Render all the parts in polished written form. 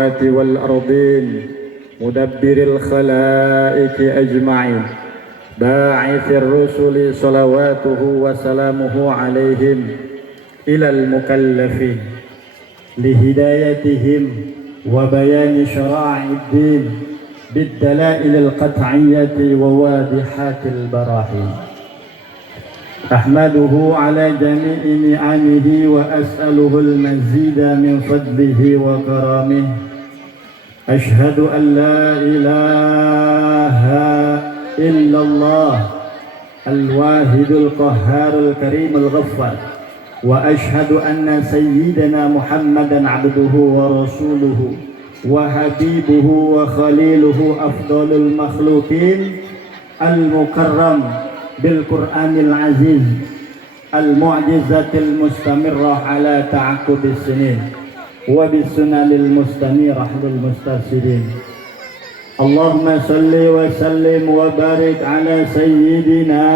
والأرضين مدبر الخلائق أجمعين باعث الرسل صلواته وسلامه عليهم إلى المكلفين لهدايتهم وبيان شرائع الدين بالدلائل القطعية وواضحات البراهين. أحمده على جميع نعمه وأسأله المزيد من فضله وكرامه. أشهد أن لا إله إلا الله الواحد القهار الكريم الغفار، وأشهد أن سيدنا محمدا عبده ورسوله وحبيبه وخليله أفضل المخلوقين المكرم بالقرآن العزيز المعجزة المستمرة على تعقب السنين وبالسنن المستنيرة للمسترشدين. اللهم صل وسلم وبارك على سيدنا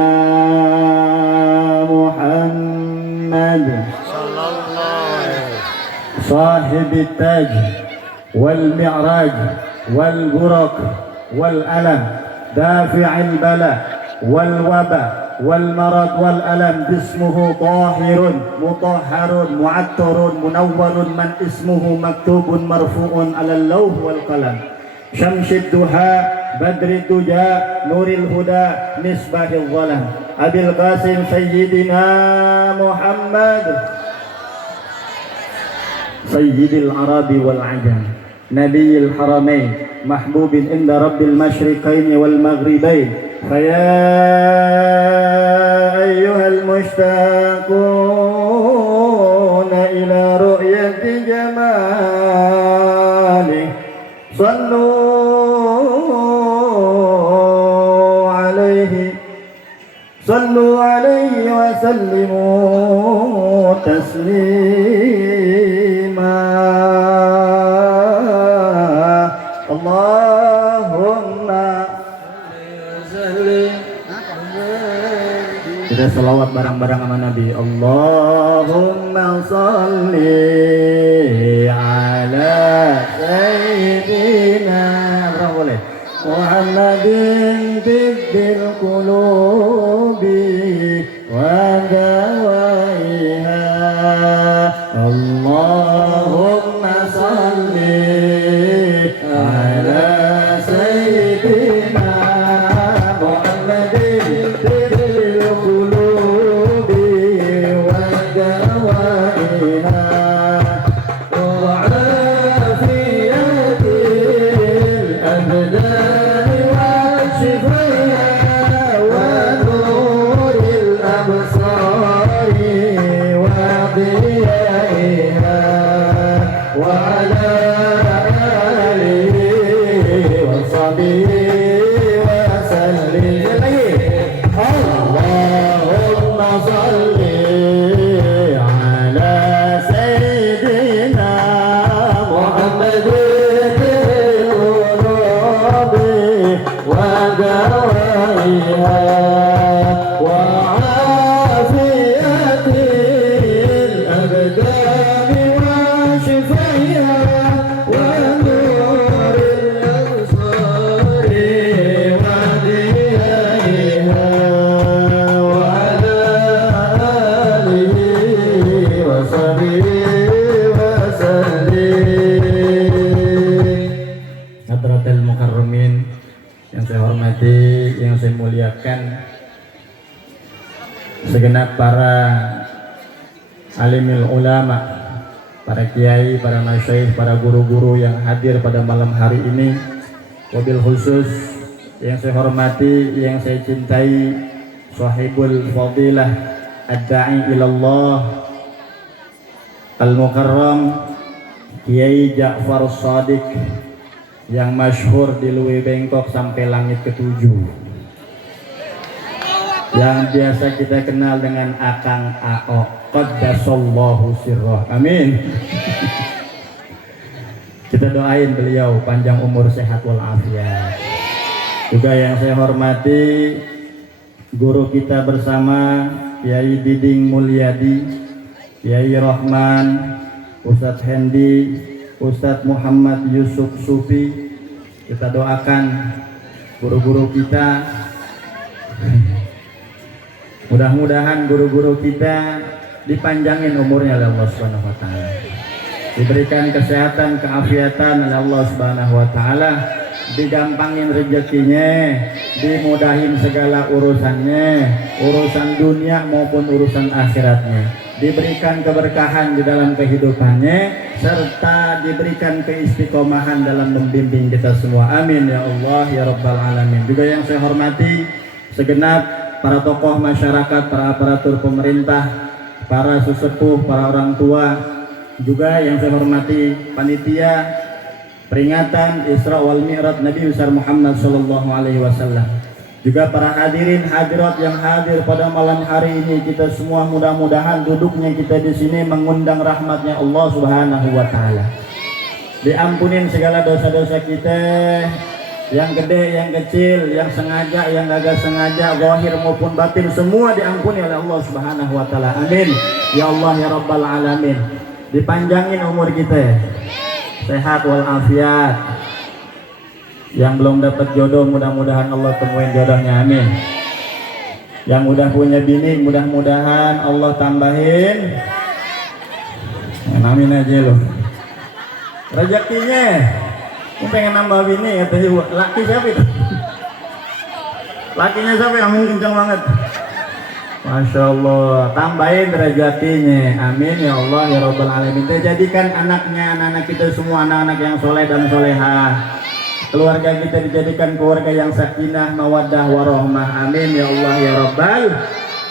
محمد صاحب التاج والمعراج والبرق والألم دافع البلاء والوباء والمرض والألم. جسمه طاهر مطهر معطر منور من اسمه مكتوب مرفوع على اللوح والقلم. شمس الضحى بدر الدجى نور الهدى مصباح الظلام. أبي القاسم سيدنا محمد سيد العرب والعجم نبي الحرمين محبوب عند رب المشرقين والمغربين. فيا أيها المشتاقون إلى رؤية جماله صلوا عليه وسلموا تسليما. اللهم kita selawat bareng-bareng sama Nabi. Allahumma salli ala sayyidina Muhammadin tibbil qulubi wa dawaiha. Allahumma salli ala sayyidina Muhammadin tibbil qulubi wa dawaiha wa afiyatil abdan segenap para alimil ulama, para kiai, para masyayikh, para guru-guru yang hadir pada malam hari ini. Wabil khusus yang saya hormati, yang saya cintai, sahibul fadilah ad-da'i ilallah al-mukarram Kiai Ja'far Shadiq yang masyhur di Lui Bengkok sampai langit ketujuh, yang biasa kita kenal dengan Akang Ao. Qaddasallahu sirrah. Amin. Kita doain beliau panjang umur, sehat walafiat. Juga yang saya hormati guru kita bersama Kiai Diding Mulyadi, Kiai Rahman, Ustadz Hendi, Ustadz Muhammad Yusuf Sufi. Kita doakan guru-guru kita, mudah-mudahan guru-guru kita dipanjangin umurnya oleh Allah Subhanahu wa taala, diberikan kesehatan, keafiatan oleh Allah Subhanahu wa taala, digampangin rezekinya, dimudahin segala urusannya, urusan dunia maupun urusan akhiratnya, diberikan keberkahan di dalam kehidupannya, serta diberikan keistiqomahan dalam membimbing kita semua. Amin ya Allah ya Rabbal Alamin. Juga yang saya hormati segenap para tokoh masyarakat, para aparatur pemerintah, para sesepuh, para orang tua, juga yang saya hormati panitia peringatan Isra wal Mi'raj Nabi besar Muhammad sallallahu alaihi wasallam. Juga para hadirin hadirat yang hadir pada malam hari ini, kita semua mudah-mudahan duduknya kita di sini mengundang rahmatnya Allah Subhanahu wa taala. Diampunin segala dosa-dosa kita, yang gede, yang kecil, yang sengaja, yang kagak sengaja, zahir maupun batin, semua diampuni oleh Allah Subhanahu wa taala. Amin. Ya Allah ya Rabbal Alamin. Dipanjangin umur kita ya. Sehat walafiat. Yang belum dapat jodoh, mudah-mudahan Allah temuin jodohnya. Amin. Yang udah punya bini, mudah-mudahan Allah tambahin. Amin aja loh. Rezekinya, aku pengen nambah bini, kata ibu. Laki siapa itu? Lakinya siapa? Amin, kencang banget. Masya Allah, tambahin rezekinya. Amin ya Allah ya Rabbal Alamin. Jadikan anaknya, anak-anak kita semua anak-anak yang soleh dan solehah. Keluarga kita dijadikan keluarga yang sakinah, mawaddah, warahmah. Amin ya Allah ya Rabbal.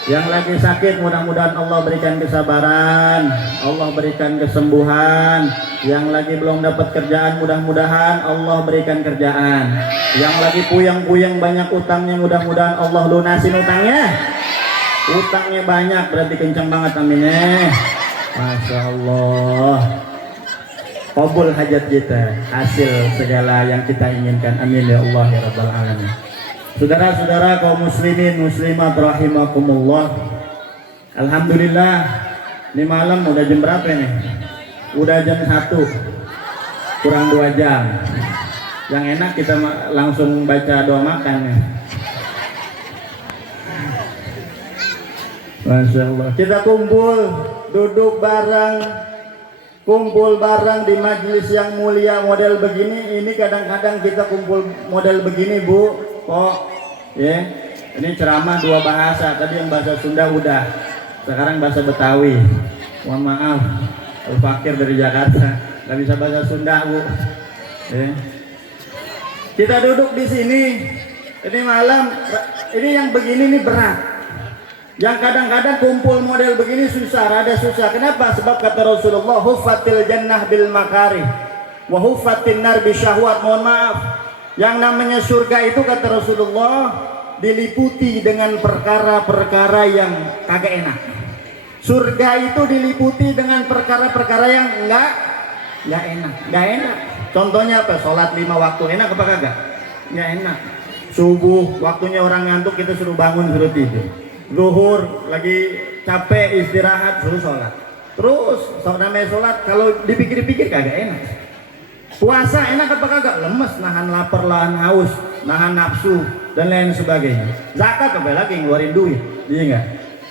Yang lagi sakit, mudah-mudahan Allah berikan kesabaran, Allah berikan kesembuhan. Yang lagi belum dapat kerjaan, mudah-mudahan Allah berikan kerjaan. Yang lagi puyeng-puyeng banyak utangnya, mudah-mudahan Allah lunasin utangnya. Utangnya banyak berarti kencang banget. Amin ya. Masya Allah. Qabul hajat kita, hasil segala yang kita inginkan. Amin ya Allah ya Rabbal Alamin. Saudara-saudara kaum muslimin muslimat rahimakumullah. Alhamdulillah, ini malam udah jam berapa nih? Udah jam 1 kurang 2 jam. Yang enak kita langsung baca doa makan ya. Masya Allah. Kita kumpul, duduk bareng, kumpul bareng di majelis yang mulia model begini. Ini kadang-kadang kita kumpul model begini Bu, kok ya. Ini ceramah 2 bahasa. Tadi yang bahasa Sunda udah, sekarang bahasa Betawi. Mohon maaf, Al Fakir dari Jakarta nggak bisa bahasa Sunda Bu ya. Kita duduk di sini, ini malam, ini yang begini nih berat. Yang kadang-kadang kumpul model begini susah, rada susah. Kenapa? Sebab kata Rasulullah, huffatil jannah bil makarih wa huffatin nar bisyahwat. Mohon maaf, yang namanya surga itu kata Rasulullah diliputi dengan perkara-perkara yang kagak enak. Surga itu diliputi dengan perkara-perkara yang enggak enak. Contohnya apa? Sholat 5 waktu enak apa kagak? Enggak enak. Subuh waktunya orang ngantuk, kita suruh bangun, suruh tidur. Zuhur lagi capek istirahat, suruh sholat. Terus namanya sholat kalau dipikir-pikir kagak enak. Puasa enak apa kagak? Lemes, nahan lapar, nahan haus, nahan nafsu dan lain sebagainya. Zakat apa lagi? Ngeluarin duit, iya enggak?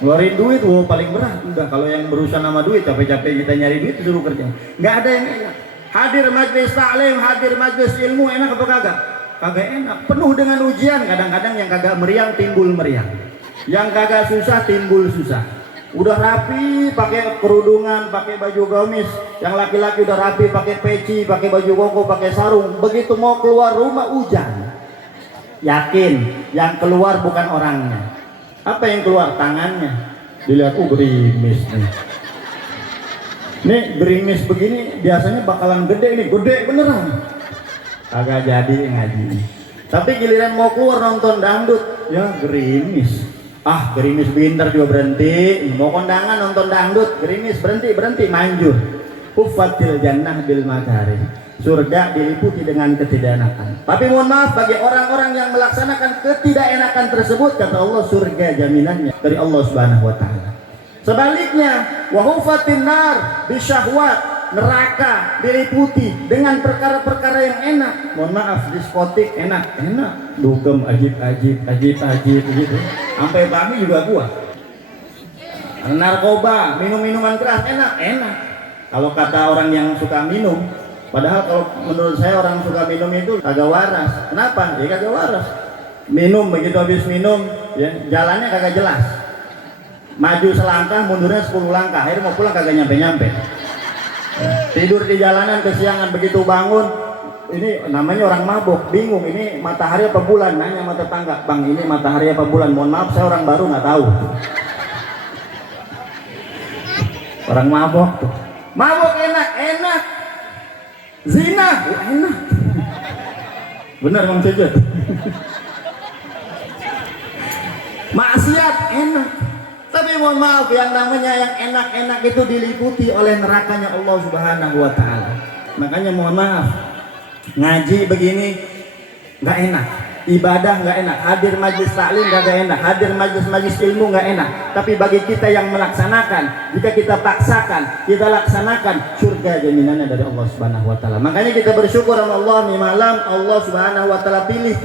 Ngeluarin duit, paling berat. Udah, kalau yang berusaha nama duit, capek-capek kita nyari duit disuruh kerja. Nggak ada yang enak. Hadir majlis taklim, hadir majlis ilmu, enak apa kagak? Kagak enak. Penuh dengan ujian. Kadang-kadang yang kagak meriang timbul meriang. Yang kagak susah timbul susah. Udah rapi pakai kerudungan, pakai baju gamis. Yang laki-laki udah rapi pakai peci, pakai baju koko, pakai sarung. Begitu mau keluar rumah hujan. Yakin yang keluar bukan orangnya. Apa yang keluar? Tangannya. Dilihat, gerimis nih. Nih gerimis begini biasanya bakalan gede, ini gede beneran. Kagak jadi ngaji. Tapi giliran mau keluar nonton dangdut, ya gerimis. Gerimis binter juga berhenti. Mau kondangan nonton dangdut, gerimis berhenti manjur. Huffatil jannah bil makarih. Surga diliputi dengan ketidakenakan. Tapi mohon maaf, bagi orang-orang yang melaksanakan ketidakenakan tersebut, kata Allah, surga jaminannya dari Allah Subhanahu wa taala. Sebaliknya, wa huffatin nar bisyahwat. neraka diliputi dengan perkara-perkara yang enak. Mohon maaf, diskotik enak, dugem ajib gitu. Sampai babi juga gua. Narkoba, minum-minuman keras enak. Kalau kata orang yang suka minum, padahal kalau menurut saya orang suka minum itu kagak waras. Kenapa? Ya kagak waras. Minum, begitu habis minum, ya jalannya kagak jelas. Maju selangkah, mundurnya 10 langkah. Akhirnya mau pulang kagak nyampe-nyampe. Tidur di jalanan kesiangan, begitu bangun, ini namanya orang mabuk, bingung ini matahari apa bulan. Nanya sama tetangga, bang ini matahari apa bulan? Mohon maaf, saya orang baru nggak tahu. Orang mabuk tuh, mabuk enak. Zina enak. Benar Bang Cecet. Maksiat enak. Tapi mohon maaf, yang namanya yang enak-enak itu diliputi oleh nerakanya Allah Subhanahu wa Ta'ala. Makanya mohon maaf, ngaji begini nggak enak, ibadah nggak enak, hadir majlis taklim nggak enak, hadir majlis ilmu nggak enak. Tapi bagi kita yang melaksanakan, jika kita paksakan, kita laksanakan, surga jaminannya dari Allah Subhanahu wa Ta'ala. Makanya kita bersyukur sama Allah nih malam, Allah Subhanahu wa Ta'ala pilih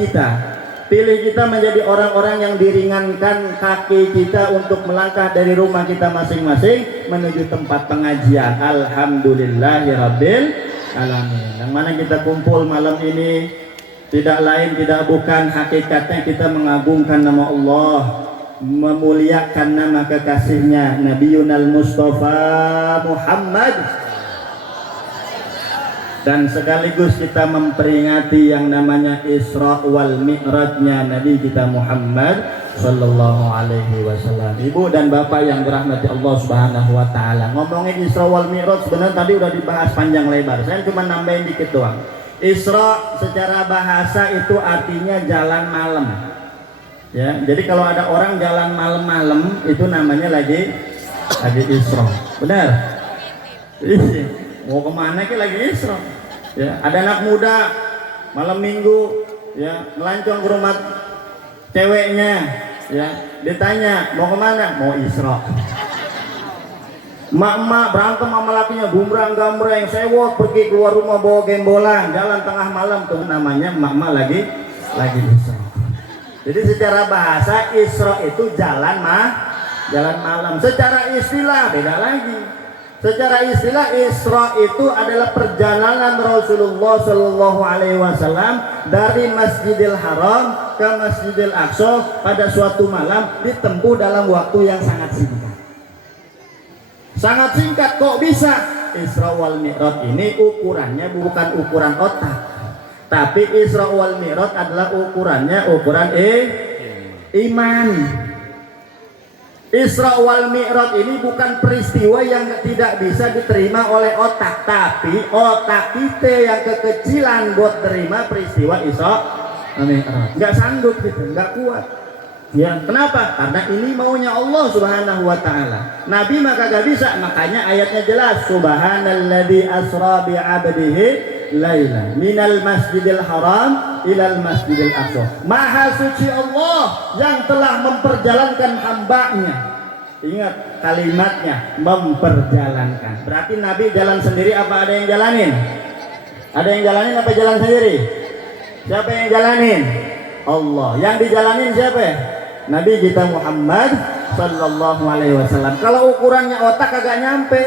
kita menjadi orang-orang yang diringankan kaki kita untuk melangkah dari rumah kita masing-masing menuju tempat pengajian. Alhamdulillahirabbil alamin. Yang mana kita kumpul malam ini tidak lain tidak bukan hakikatnya kita mengagungkan nama Allah, memuliakan nama kekasihnya Nabiyunal Mustafa Muhammad, dan sekaligus kita memperingati yang namanya Isra wal Mi'rajnya Nabi kita Muhammad sallallahu alaihi wasallam. Ibu dan bapak yang dirahmati Allah Subhanahu wa Ta'ala, ngomongin Isra wal Mi'raj sebenarnya tadi udah dibahas panjang lebar, saya cuma nambahin dikit doang. Isra secara bahasa itu artinya jalan malam, ya. Jadi kalau ada orang jalan malam-malam itu namanya lagi Isra, benar? Mau kemana ke lagi Isra? Ya, ada anak muda malam minggu ya melancong ke rumah ceweknya, ya ditanya mau kemana? Mau Isra. Mak-mak berantem sama lakinya, gumbrang-gambreng, sewot pergi keluar rumah bawa gembolan, jalan tengah malam, tuh namanya mak-mak lagi Isra. Jadi secara bahasa Isra itu jalan malam. Secara istilah beda lagi. Secara istilah Isra itu adalah perjalanan Rasulullah Shallallahu Alaihi Wasallam dari Masjidil Haram ke Masjidil Aqsa pada suatu malam ditempuh dalam waktu yang sangat singkat. Sangat singkat kok bisa? Isra wal Mi'raj ini ukurannya bukan ukuran otak, tapi Isra wal Mi'raj adalah ukuran iman. Isra wal Mi'raj ini bukan peristiwa yang tidak bisa diterima oleh otak, tapi otak kita yang kekecilan buat terima peristiwa Isra wal Mi'raj. Nggak sanggup gitu, nggak kuat. Ya, kenapa? Karena ini maunya Allah Subhanahu wa Ta'ala. Nabi maka gak bisa, makanya ayatnya jelas, Subhanalladzi asra bi 'abdihi laila minal masjidil haram ilal masjidil aqsa. Maha suci Allah yang telah memperjalankan hambanya. Ingat kalimatnya, memperjalankan. Berarti Nabi jalan sendiri apa ada yang jalanin? Ada yang jalanin apa jalan sendiri? Siapa yang jalanin? Allah. Yang dijalanin siapa ya? Nabi kita Muhammad sallallahu alaihi wasallam. Kalau ukurannya otak agak nyampe.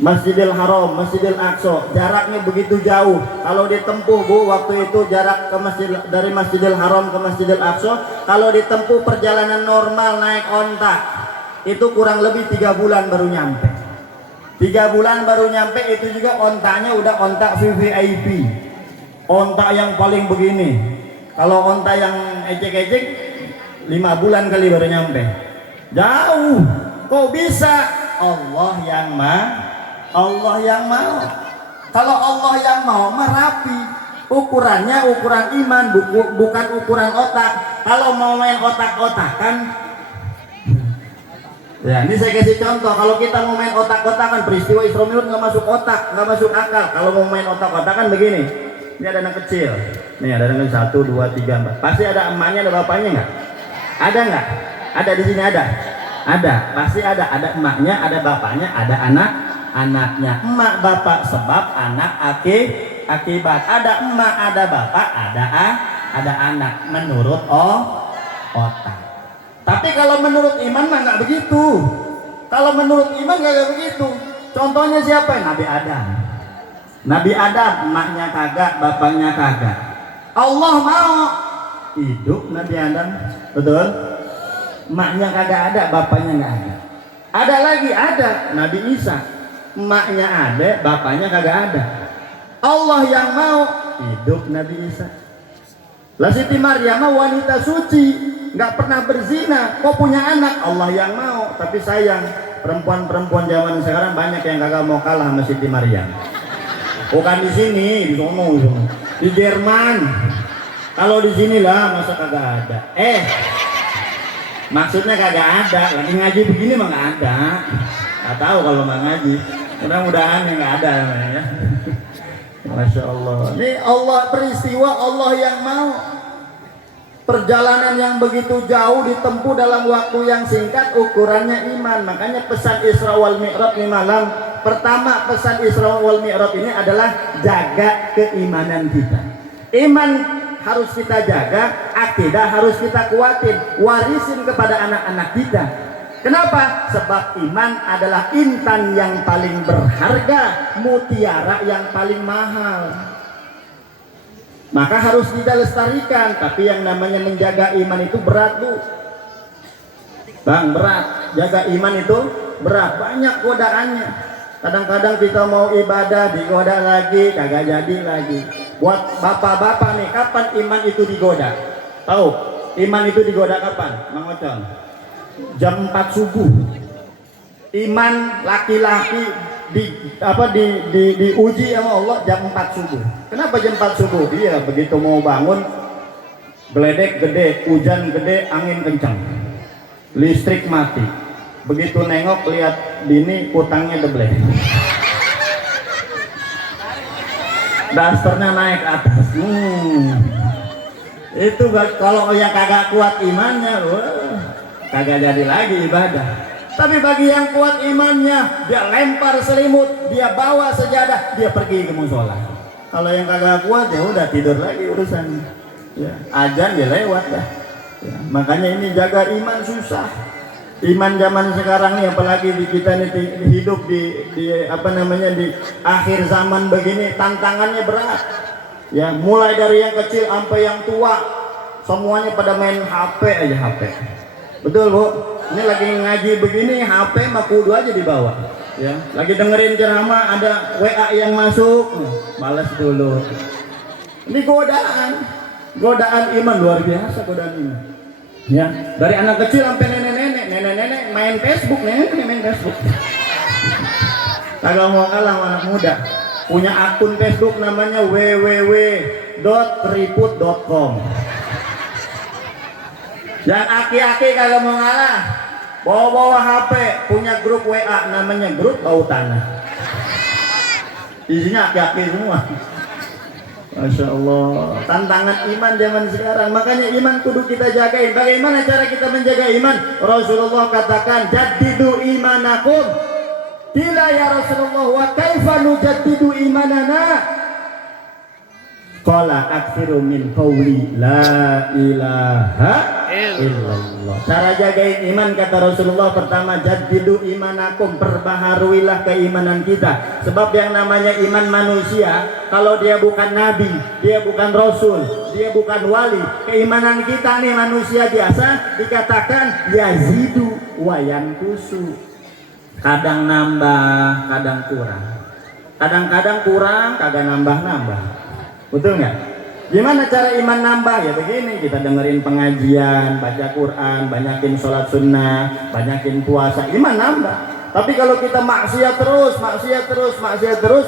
Masjidil Haram, Masjidil Aqsa, jaraknya begitu jauh. Kalau ditempuh Bu, waktu itu jarak ke dari Masjidil Haram ke Masjidil Aqsa, kalau ditempuh perjalanan normal naik onta, itu kurang lebih 3 bulan baru nyampe. 3 bulan baru nyampe, itu juga ontanya udah onta VVIP. Onta yang paling begini. Kalau onta yang ecek-ecek 5 bulan kali baru nyampe. Jauh. Kok bisa? Allah yang mau. Kalau Allah yang mau merapi. Ukurannya ukuran iman, bukan ukuran otak. Kalau mau main otak-otakan, ya ini saya kasih contoh. Kalau kita mau main otak-otakan, peristiwa Isra Mi'raj nggak masuk otak, nggak masuk akal. Kalau mau main otak-otakan begini, ini ada anak kecil, nih ada anak 1, 2, 3, 4. Pasti ada emaknya, ada bapaknya nggak? Ada nggak? Ada di sini ada. Ada, pasti ada emaknya, ada bapaknya, ada anaknya. Emak bapak sebab, anak akibat. Ada emak, ada bapak, ada anak menurut otak. Tapi kalau menurut iman mah nggak begitu. Kalau menurut iman nggak begitu. Contohnya siapa? Nabi Adam. Nabi Adam, emaknya kagak, bapaknya kagak. Allah mau hidup Nabi Adam, betul? Emaknya kagak ada, bapaknya nggak ada. Ada lagi, ada Nabi Isa, emaknya ada, bapaknya kagak ada. Allah yang mau hidup Nabi Isa. Lah Siti Maryam wanita suci, nggak pernah berzina, kok punya anak? Allah yang mau. Tapi sayang, perempuan-perempuan zaman sekarang banyak yang kagak mau kalah sama Siti Maryam. Bukan di sini, di sono, di Jerman. Kalau di sini lah masa kagak ada. Maksudnya kagak ada. Lagi ngaji begini mah nggak ada. Nggak tahu kalau nggak ngaji. Mudah-mudahan yang nggak ada namanya. Masya Allah. Ini Allah peristiwa Allah yang mau. Perjalanan yang begitu jauh ditempuh dalam waktu yang singkat, ukurannya iman. Makanya pesan Isra wal Mi'raj di malam pertama, pesan Isra wal Mi'raj ini adalah jaga keimanan kita. Iman harus kita jaga, akidah harus kita kuatin, warisin kepada anak-anak kita. Kenapa? Sebab iman adalah intan yang paling berharga, mutiara yang paling mahal. Maka harus kita lestarikan. Tapi yang namanya menjaga iman itu berat, Bu. Bang, berat. Jaga iman itu berat, banyak godaannya. Kadang-kadang kita mau ibadah digoda lagi, kagak jadi lagi. Buat bapak-bapak nih, kapan iman itu digoda? Tahu? Iman itu digoda kapan? Mang Ocon? Jam 4 subuh. Iman laki-laki diuji sama Allah jam 4 subuh. Kenapa jam 4 subuh? Iya, begitu mau bangun, geledek gede, hujan gede, angin kencang, listrik mati. Begitu nengok lihat bini, utangnya deblek, dasternya naik atas. Itu kalau yang kagak kuat imannya, kagak jadi lagi ibadah. Tapi bagi yang kuat imannya, dia lempar selimut, dia bawa sejadah, dia pergi ke musola. Kalau yang kagak kuat ya udah tidur lagi urusan. Ya, azan dia lewat dah. Ya, makanya ini jaga iman susah. Iman zaman sekarang nih, apalagi di kita nih hidup di akhir zaman begini, tantangannya berat. Ya, mulai dari yang kecil sampai yang tua, semuanya pada main HP aja, HP. Betul, Bu? Ini lagi ngaji begini, HP mah kudu aja dibawa. Ya, lagi dengerin ceramah ada WA yang masuk, balas dulu. Ini godaan iman luar biasa, godaan iman. Ya, dari anak kecil sampai nenek-nenek main Facebook, main Facebook. Kagak mau kalah sama anak muda. Punya akun Facebook namanya www.keriput.com. Yang aki-aki kagak mau ngalah, bawa HP, punya grup WA namanya grup bau tanah. Isinya aki-aki semua. Masya Allah, tantangan iman zaman sekarang. Makanya iman kudu kita jagain. Bagaimana cara kita menjaga iman? Rasulullah katakan, jaddidu imanakum. Qila ya Rasulullah, wa kaifa nujaddidu imanana? Qala aksiru min qawli la ilaha illallah. Cara jagain iman kata Rasulullah, pertama jaddidu imanakum, perbaharuilah keimanan kita. Sebab yang namanya iman manusia, kalau dia bukan nabi, dia bukan rasul, dia bukan wali, keimanan kita nih manusia biasa dikatakan yazidu wa yanqusu. Kadang nambah, kadang kurang. Kadang-kadang kurang, kagak nambah-nambah. Betul nggak? Gimana cara iman nambah? Ya begini, kita dengerin pengajian, baca Quran, banyakin sholat sunnah, banyakin puasa, iman nambah. Tapi kalau kita maksiat terus,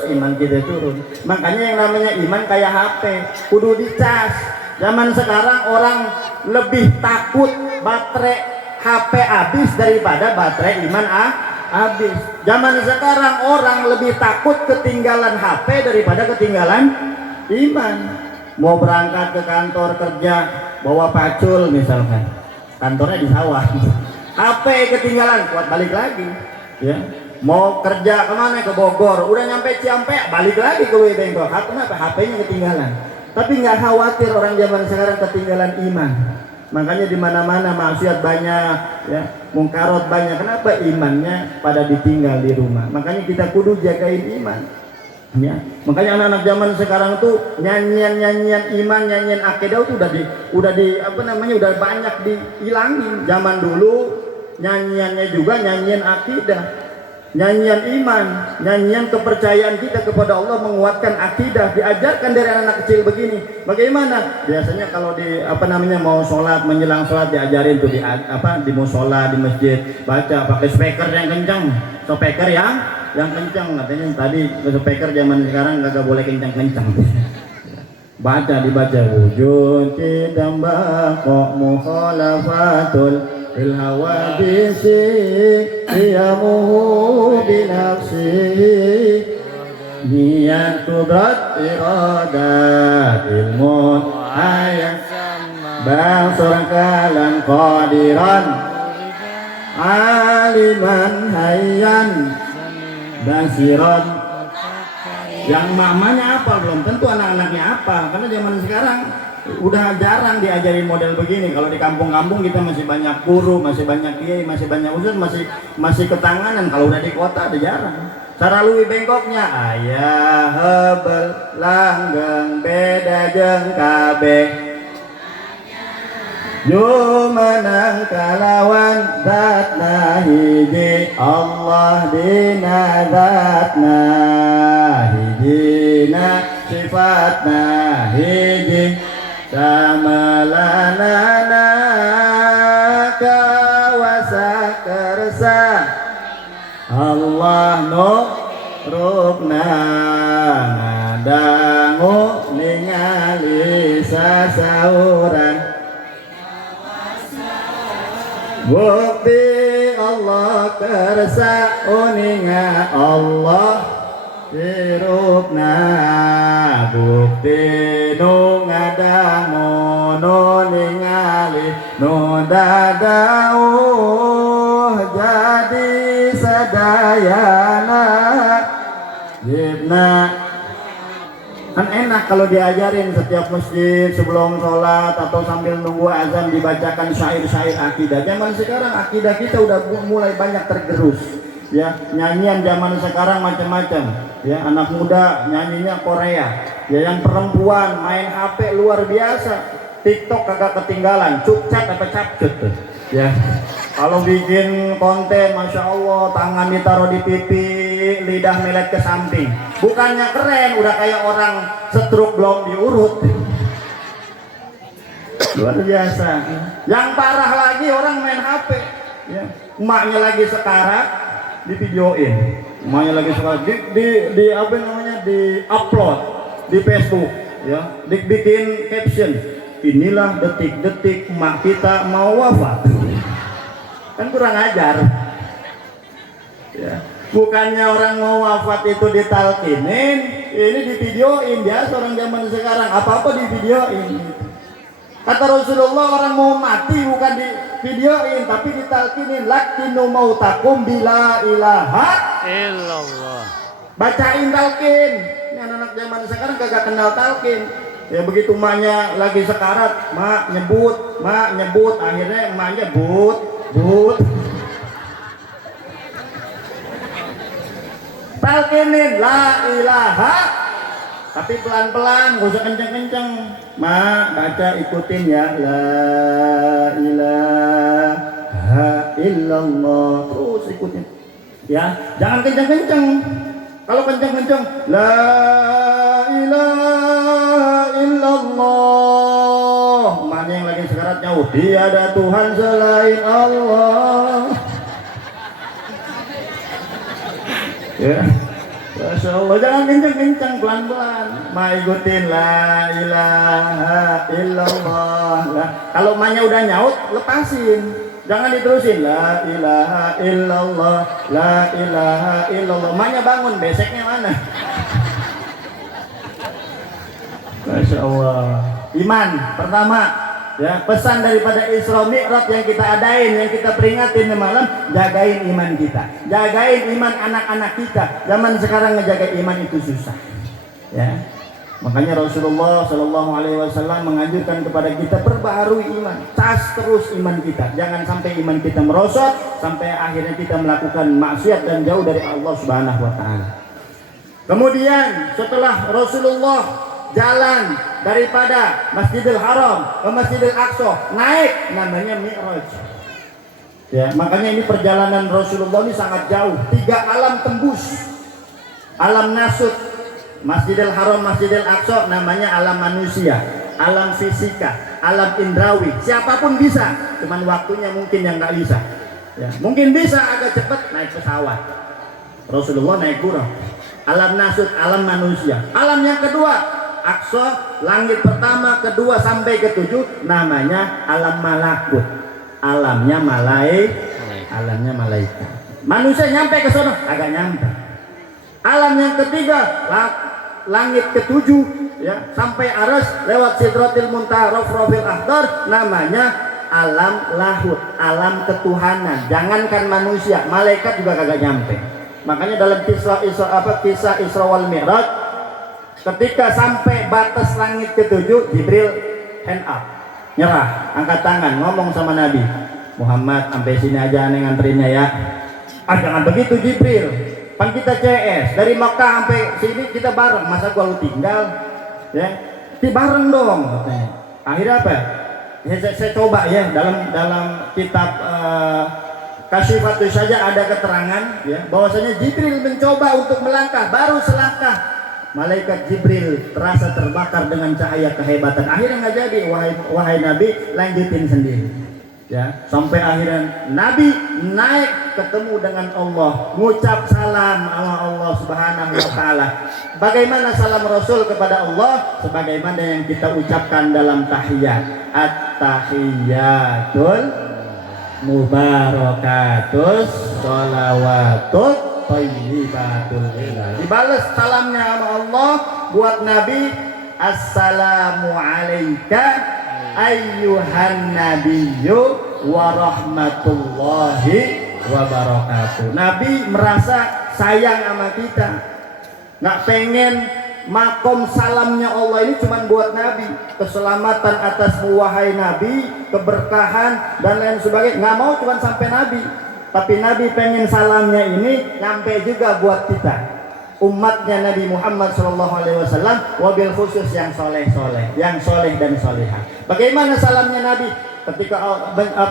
iman kita turun. Makanya yang namanya iman kayak HP, kudu dicas. Zaman sekarang orang lebih takut baterai HP habis daripada baterai iman habis. Zaman sekarang orang lebih takut ketinggalan HP daripada ketinggalan iman. Mau berangkat ke kantor kerja bawa pacul misalkan, kantornya di sawah, HP ketinggalan, kuat balik lagi. Ya, mau kerja kemana, ke Bogor, udah nyampe Ciampea balik lagi ke WI Bengkok. Kenapa? HP-nya ketinggalan. Tapi nggak khawatir orang zaman sekarang ketinggalan iman. Makanya di mana-mana maksiat banyak, ya, mungkarot banyak. Kenapa? Imannya pada ditinggal di rumah. Makanya kita kudu jagain iman. Ya. Makanya anak-anak zaman sekarang tuh nyanyian iman, nyanyian akidah tuh udah banyak dihilangin. Zaman dulu nyanyiannya juga nyanyian akidah, nyanyian iman, nyanyian kepercayaan kita kepada Allah, menguatkan akidah, diajarkan dari anak kecil begini. Bagaimana? Biasanya kalau mau sholat, menjelang sholat diajarin tuh di musola, di masjid, baca pakai speaker yang kencang, speaker yang kencang. Katanya tadi speaker zaman sekarang nggak boleh kencang-kencang. Dibaca wujud tidamba kok mukhalafatul fil hawadisi qiyamuhu binafsihi niyat kudrat iradat ilmun ayat basur kalan qadiran aliman hayyan basiran. Yang mamanya apa belum tentu anak-anaknya apa, karena zaman sekarang udah jarang diajarin model begini. Kalau di kampung-kampung kita masih banyak guru, masih banyak kiai, masih banyak ustaz, masih ketanganan. Kalau udah di kota udah jarang. Cara luwih bengkoknya ayah hebel langgeng beda jeung kabeh yo menang kalawan zatna hiji Allah dina zatna hijina sifatna hiji samalanana kawasa kersa Allah no rukna ngadangu ningali sasauran bukti Allah kersa uninga Allah dirupna bukti nu ngadangu nu ningali nu dadauh jadi sadayana jibna. Kan enak kalau diajarin setiap masjid sebelum sholat atau sambil nunggu azan dibacakan syair-syair akidah. Zaman sekarang akidah kita udah mulai banyak tergerus. Ya, nyanyian zaman sekarang macam-macam. Ya, anak muda nyanyinya Korea. Ya, yang perempuan main HP luar biasa. TikTok kagak ketinggalan. Cupcat apa capcut tuh. Ya. Kalau bikin konten, masya Allah, tangan ditaruh di pipi, lidah melet ke samping. Bukannya keren, udah kayak orang stroke belum diurut. Luar biasa. Yang parah lagi orang main HP. Ya. Emaknya lagi sekarat, di videoin. Emaknya lagi sekarat, di upload di Facebook. Ya, dibikin caption. Inilah detik-detik emak kita mau wafat. Kan kurang ajar. Ya. Bukannya orang mau wafat itu ditalkinin, ini divideoin. Biasa orang zaman sekarang apa-apa divideoin. Kata Rasulullah, orang mau mati bukan divideoin tapi ditalkinin. Lakinu mautakum bila ilaha illallah. Bacain talkin. Ini anak-anak zaman sekarang kagak kenal talkin. Ya begitu emaknya lagi sekarat, mak nyebut, akhirnya emaknya but talkinin la ilaha, tapi pelan-pelan, gak usah kenceng-kenceng. Mak baca ikutin ya, la ilaha illallah, terus ikutin ya, jangan kenceng-kenceng. Kalau kenceng-kenceng la ilaha illallah, emaknya yang lagi sekarat nyaut tiada Tuhan selain Allah. Ya, Masya Allah, jangan kenceng-kenceng, pelan-pelan. Ma ikutin la ilaha illallah. Nah, kalau emaknya udah nyaut, lepasin. Jangan diterusin la ilaha illallah, la ilaha illallah. Emaknya bangun, beseknya mana? Masya Allah. Iman pertama Ya, pesan daripada Isra Mi'raj yang kita adain, yang kita peringatin di malam, jagain iman kita, jagain iman anak-anak kita. Zaman sekarang ngejaga iman itu susah. Ya, makanya Rasulullah Shallallahu Alaihi Wasallam menganjurkan kepada kita perbaharui iman, cas terus iman kita, jangan sampai iman kita merosot sampai akhirnya kita melakukan maksiat dan jauh dari Allah Subhanahu Wa Taala. Kemudian setelah Rasulullah jalan daripada Masjidil Haram ke Masjidil Aqsa, naik, namanya Mi'raj. Ya, makanya ini perjalanan Rasulullah ini sangat jauh, 3 alam tembus. Alam nasut, Masjidil Haram, Masjidil Aqsa, namanya alam manusia, alam fisika, alam indrawi. Siapapun bisa, cuman waktunya mungkin yang nggak bisa. Ya, mungkin bisa agak cepat naik pesawat. Rasulullah naik buruk. Alam nasut, alam manusia. Alam yang kedua, Aqsa, langit pertama, kedua sampai ke-7, namanya alam malakut, alamnya alamnya malaikat. Manusia nyampe ke sana agak nyampe. Alam yang ketiga, langit ke-7, ya, sampai aras, lewat Sidratil Muntaha, Rafrafil Akhdar, namanya alam lahut, alam ketuhanan. Jangankan manusia, malaikat juga kagak nyampe. Makanya dalam kisah Isra wal Mi'raj, ketika sampai batas langit ke-7, Jibril hand up, nyerah, angkat tangan, ngomong sama Nabi Muhammad, sampai sini aja aneh nganterinnya ya. Jangan begitu Jibril, kan kita CS dari Makkah sampai sini kita bareng, masa gua lu tinggal, ya, kita bareng dong katanya. Akhirnya apa? Ya, saya coba ya, dalam kitab Kasyifatus saja ada keterangan, ya, bahwasanya Jibril mencoba untuk melangkah, baru selangkah malaikat Jibril terasa terbakar dengan cahaya kehebatan. Akhirnya nggak jadi, wahai Nabi, lanjutin sendiri. Ya, sampai akhirnya Nabi naik ketemu dengan Allah, ngucap salam sama Allah Subhanahu Wa Taala. Bagaimana salam Rasul kepada Allah? Sebagaimana yang kita ucapkan dalam tahiyat, at-tahiyatul mubarakatus sholawatut thayyibatul ilah. Dibalas salamnya sama Allah buat Nabi, assalamu alayka ayyuhan nabiyyu wa rahmatullahi wa barakatuh. Nabi merasa sayang sama kita, nggak pengen makom salamnya Allah ini cuma buat Nabi, keselamatan atasmu wahai Nabi, keberkahan dan lain sebagainya, nggak mau cuma sampai Nabi. Tapi Nabi pengen salamnya ini nyampe juga buat kita, umatnya Nabi Muhammad SAW, wabil khusus yang soleh dan solehah. Bagaimana salamnya Nabi? Ketika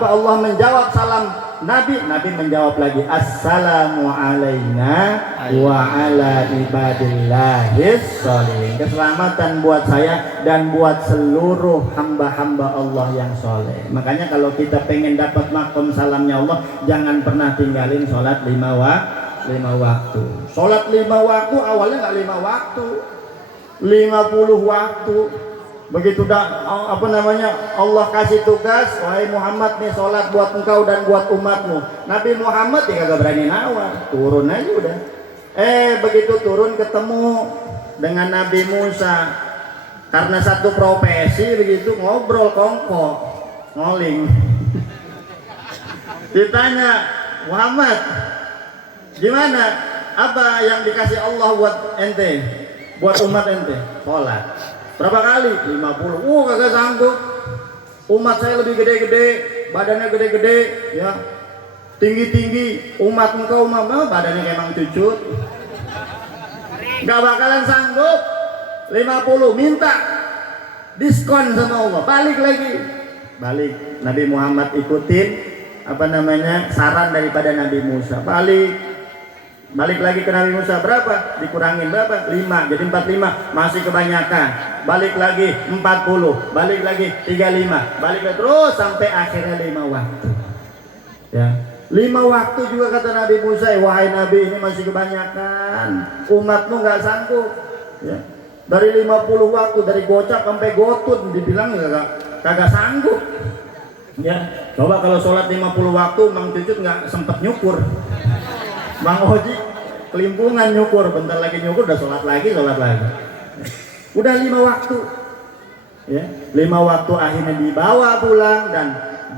Allah menjawab salam Nabi menjawab lagi, assalamu alayna wa ala ibadillahis sholihin. Keselamatan buat saya dan buat seluruh hamba-hamba Allah yang soleh. Makanya kalau kita pengen dapat makom salamnya Allah, jangan pernah tinggalin sholat 5 waktu. Sholat 5 waktu awalnya nggak 5 waktu, 50 waktu. Begitu Allah kasih tugas, wahai Muhammad nih sholat buat engkau dan buat umatmu. Nabi Muhammad ya kagak berani nawar, turun aja udah. Begitu turun ketemu dengan Nabi Musa, karena satu profesi begitu ngobrol kongko ngoling. Ditanya, Muhammad gimana, apa yang dikasih Allah buat ente, buat umat ente? Sholat. Berapa kali? 50. Kagak sanggup. Umat saya lebih gede-gede, badannya gede-gede, ya, tinggi-tinggi. Umat engkau mama badannya kayak Mang Cucut, nggak bakalan sanggup. 50, minta diskon sama Allah. Balik. Nabi Muhammad ikutin saran daripada Nabi Musa. Balik lagi ke Nabi Musa, berapa? Dikurangin berapa? 5, jadi 45, masih kebanyakan. Balik lagi 40, balik lagi 35, balik lagi terus sampai akhirnya 5 waktu. Ya, 5 waktu juga kata Nabi Musa, wahai Nabi ini masih kebanyakan, umatmu nggak sanggup. Ya, dari 50 waktu, dari gocap sampai gotut, dibilang kagak sanggup. Ya, coba kalau sholat 50 waktu, Mang Cucut nggak sempet nyukur. Bang Oji kelimpungan nyukur, bentar lagi nyukur udah sholat lagi. Udah 5 waktu. Ya, 5 waktu akhirnya dibawa pulang dan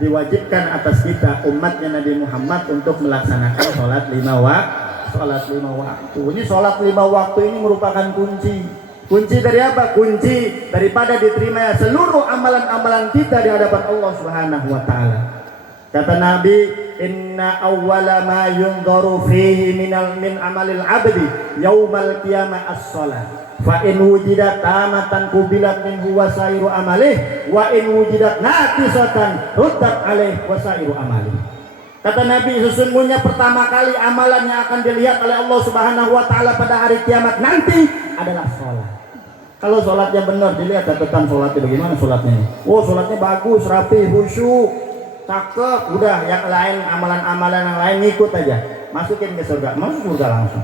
diwajibkan atas kita umatnya Nabi Muhammad untuk melaksanakan sholat 5 waktu. Sholat 5 waktu. Ini sholat 5 waktu ini merupakan kunci. Kunci dari apa? Kunci daripada diterima seluruh amalan-amalan kita di hadapan Allah Subhanahu wa taala. Kata Nabi, inna awwala ma yunzaru fihi min amalil abdi yaumal qiyamah as-shalah. Fa in wujidat tamatan kubilat minhu wasairu amalih wa in wujidat naqisatan ruddat alaih wasairu amalih. Kata Nabi, sesungguhnya pertama kali amalan yang akan dilihat oleh Allah Subhanahu wa taala pada hari kiamat nanti adalah sholat. Kalau sholatnya benar, dilihat catatan sholatnya bagaimana sholatnya. Oh, sholatnya bagus, rapi, khusyuk, cakep, udah yang lain amalan-amalan yang lain ngikut aja, masukin ke surga, masuk surga langsung.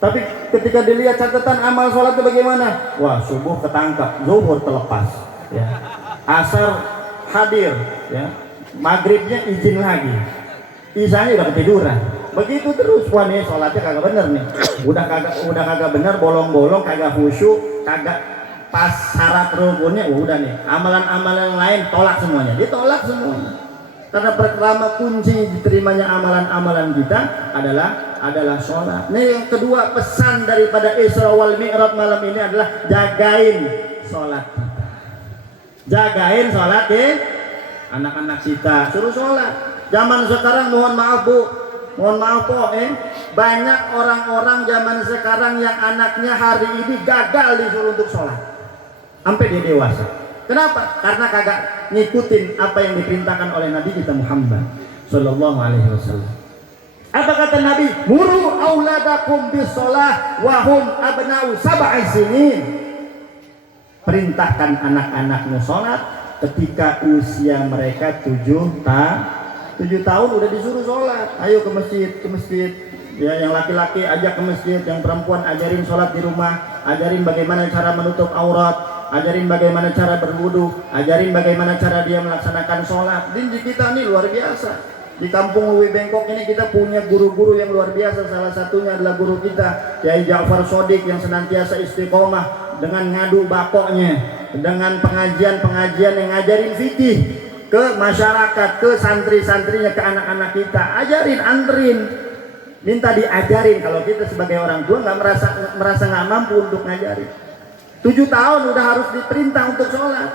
Tapi ketika dilihat catatan amal sholatnya bagaimana, wah, subuh ketangkap, zuhur terlepas, ya, asar hadir, ya, maghribnya izin lagi, isanya udah ketiduran, begitu terus. Wah, nih sholatnya kagak bener nih, udah kagak bener, bolong-bolong, kagak khusyuk, kagak pas syarat rukunnya, udah nih amalan-amalan lain tolak semuanya, ditolak semuanya. Karena pertama kunci diterimanya amalan-amalan kita adalah sholat. Nah, yang kedua, pesan daripada Isra wal Mi'raj malam ini adalah jagain sholat kita. Jagain sholat ya, anak-anak kita suruh sholat. Zaman sekarang mohon maaf Bu, mohon maaf Po, banyak orang-orang zaman sekarang yang anaknya hari ini gagal disuruh untuk sholat sampai dia dewasa. Kenapa? Karena kagak ngikutin apa yang diperintahkan oleh Nabi kita Muhammad Sallallahu Alaihi Wasallam. Apa kata Nabi? Muru auladakum bisolah wahum abna'u sab'i sinin. Perintahkan anak-anakmu sholat ketika usia mereka 7 tahun udah disuruh sholat. Ayo ke masjid. Ya, yang laki-laki ajak ke masjid, yang perempuan ajarin sholat di rumah, ajarin bagaimana cara menutup aurat, ajarin bagaimana cara berwudu, ajarin bagaimana cara dia melaksanakan sholat. Di kita ini luar biasa. Di kampung Lewi Bengkok ini kita punya guru-guru yang luar biasa. Salah satunya adalah guru kita Kiai Ja'far Shodiq yang senantiasa istiqomah dengan ngadu bakoknya, dengan pengajian-pengajian yang ngajarin fikih ke masyarakat, ke santri-santrinya, ke anak-anak kita. Ajarin, anterin, minta diajarin. Kalau kita sebagai orang tua nggak merasa nggak mampu untuk ngajarin. 7 tahun udah harus diperintah untuk sholat.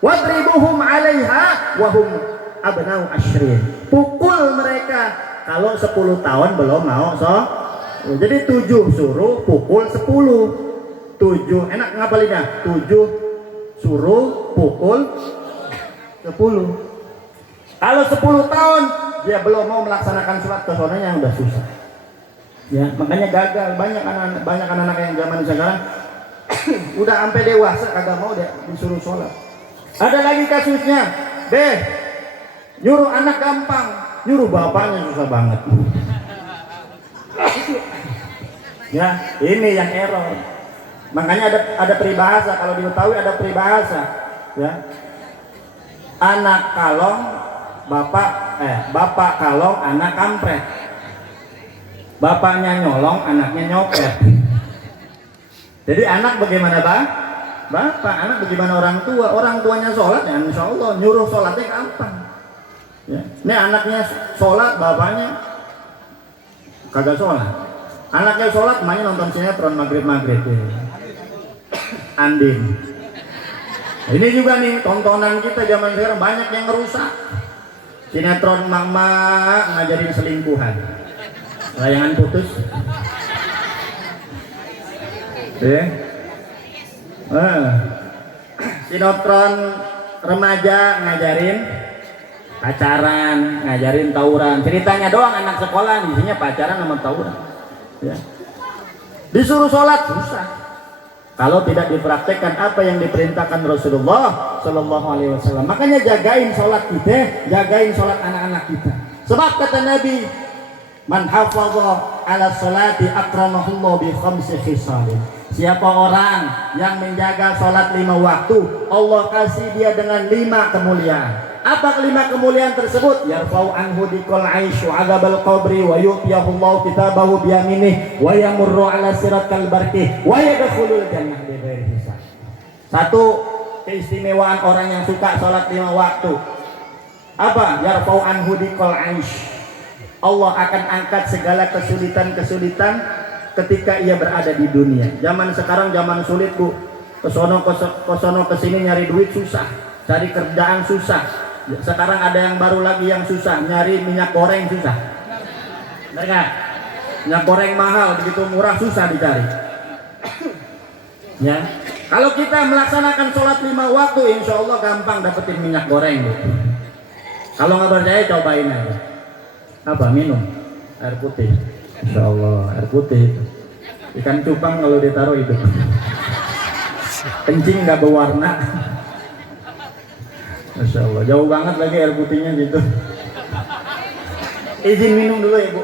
Wadribuhum 'alaiha wa hum abna'u asyrin. Pukul mereka kalau 10 tahun belum mau Jadi 7 suruh, pukul 10. 7 enak ngapalinnya? 7 suruh, pukul 10. Kalau 10 tahun dia belum mau melaksanakan sholat, ke sonanya udah susah. Ya, makanya gagal banyak anak-anak yang zaman sekarang udah sampai dewasa kagak mau dia disuruh sholat. Ada lagi kasusnya, nyuruh anak gampang, nyuruh bapaknya susah banget. Ya, ini yang error. Makanya ada peribahasa, kalau di Betawi ada peribahasa, ya. Anak kalong, bapak kalong, anak kampret. Bapaknya nyolong, anaknya nyopet. Jadi anak bagaimana bapak, anak bagaimana orang tua. Orang tuanya sholat, ya insya Allah nyuruh sholatnya gampang. Ya. Ini anaknya sholat, bapaknya kagak sholat. Anaknya sholat, emaknya nonton sinetron maghrib-maghrib. Andin. Ini juga nih tontonan kita zaman sekarang banyak yang ngerusak. Sinetron mama ngajarin selingkuhan, layangan putus. Sinetron remaja ngajarin pacaran, ngajarin tawuran. Ceritanya doang anak sekolah, isinya pacaran sama tawuran. Ya. Disuruh sholat susah kalau tidak dipraktekkan apa yang diperintahkan Rasulullah Shallallahu Alaihi Wasallam. Makanya jagain sholat kita, jagain sholat anak-anak kita. Sebab kata Nabi, man hafadha ala sholati akramahullah bi khamsi khisalin. Siapa orang yang menjaga sholat 5 waktu, Allah kasih dia dengan 5 kemuliaan. Apa kelima kemuliaan tersebut? Yarfa'u anhu dikul aisyu azabal qabri wa yu'tiyahullahu kitabahu biyaminih wa yamurru ala siratal barqi wa yadkhulul jannah bighairi hisab. 1. keistimewaan orang yang suka sholat 5 waktu. Apa? Yarfau anhu dikol aish. Allah akan angkat segala kesulitan-kesulitan ketika ia berada di dunia. Zaman sekarang zaman sulit, Bu. Kesono kesini nyari duit susah, cari kerjaan susah. Sekarang ada yang baru lagi yang susah, nyari minyak goreng susah. Mereka minyak goreng mahal, begitu murah susah dicari. Ya, kalau kita melaksanakan sholat 5 waktu, insya Allah gampang dapetin minyak goreng, Bu. Kalau nggak percaya cobain aja. Apa? Minum air putih. Insya Allah air putih. Ikan cupang kalau ditaruh hidup. Kencing nggak berwarna. Masya Allah, jauh banget lagi air putihnya gitu. Izin minum dulu ya, Bu.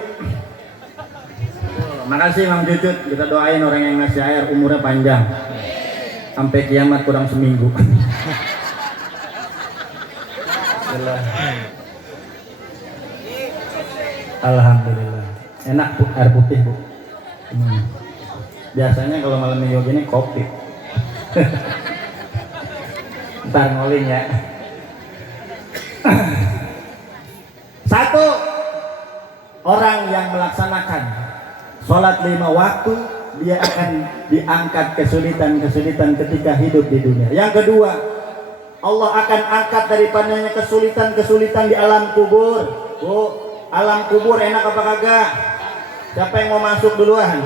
Makasih Mang Cucut, kita doain orang yang ngasih air umurnya panjang sampai kiamat kurang seminggu. Alhamdulillah, enak Bu, air putih, Bu. Biasanya kalau malam minggu gini kopi. Ntar ngoling ya. Satu, orang yang melaksanakan sholat 5 waktu, dia akan diangkat kesulitan-kesulitan ketika hidup di dunia. Yang kedua, Allah akan angkat daripadanya kesulitan-kesulitan di alam kubur. Bu, alam kubur enak apa kagak? Siapa yang mau masuk duluan?